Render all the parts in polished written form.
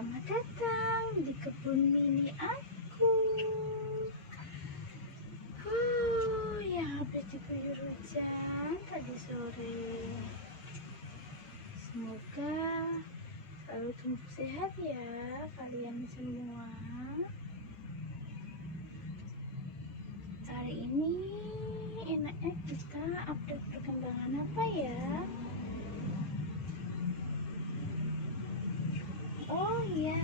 Selamat datang di kebun mini aku. Yang habis diguyur hujan tadi sore. Semoga selalu tumbuh sehat ya kalian semua. Hari ini enaknya kita update perkembangan apa ya? Oh iya,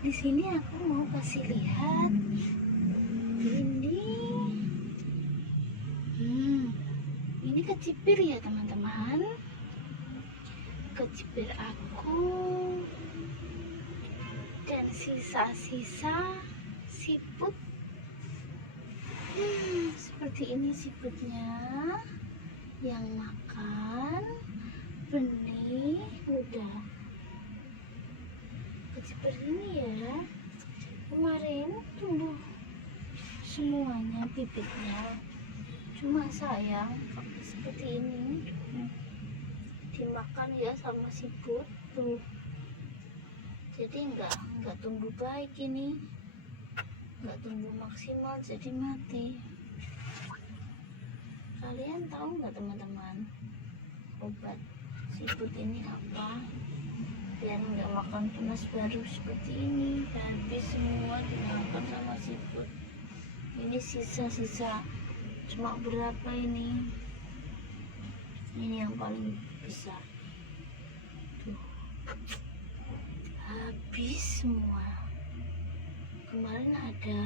di sini aku mau kasih lihat ini. Ini kecipir ya teman-teman. Kecipir aku dan sisa-sisa siput. Seperti ini siputnya yang makan benih udah. Kecipir ini ya kemarin tumbuh semuanya bibitnya, cuma sayang seperti ini dimakan ya sama siput tuh, jadi nggak tumbuh baik, ini nggak tumbuh maksimal, jadi mati. Kalian tahu nggak teman-teman obat siput ini apa biar nggak makan tunas baru seperti ini? Habis semua dimakan sama siput. Ini sisa-sisa, cuma berapa ini yang paling besar tuh, habis semua. Kemarin ada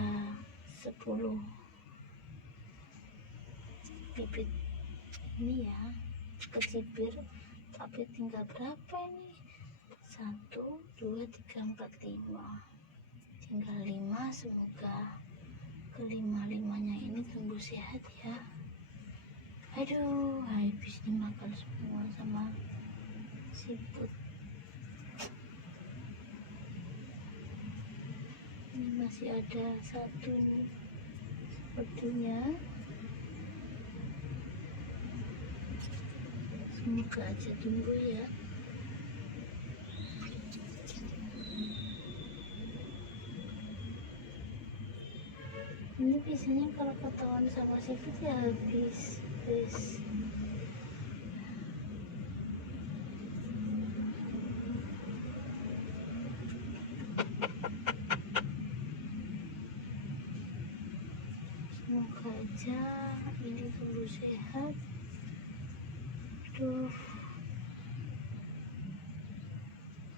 10 bibit ini ya kecipir, tapi tinggal berapa ini? 1, 2, 3, 4, 5, tinggal 5. Semoga kelima-limanya ini tumbuh sehat ya. Aduh, habis dimakan semua sama siput. Ini masih ada 1 nih sepertinya. Semoga aja tumbuh ya. Ini biasanya kalau ketahuan sama siput ya habis. Semoga aja ini tumbuh sehat.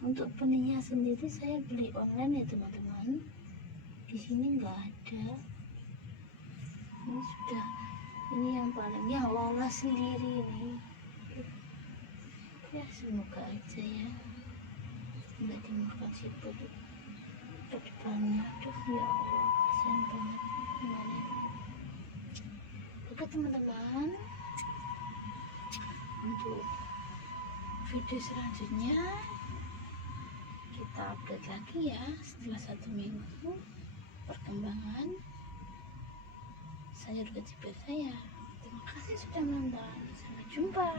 Untuk benihnya sendiri saya beli online ya teman-teman. Di sini nggak ada. Ini sudah, ini yang paling yang lolos sendiri ini. Ya semoga aja ya nggak dimakan siput ke depannya. Aduh ya Allah, kasihan banget gimana. Oke teman-teman, untuk video selanjutnya kita update lagi ya setelah 1 minggu perkembangan sayur kecipir saya. Terima kasih sudah menonton, sampai jumpa.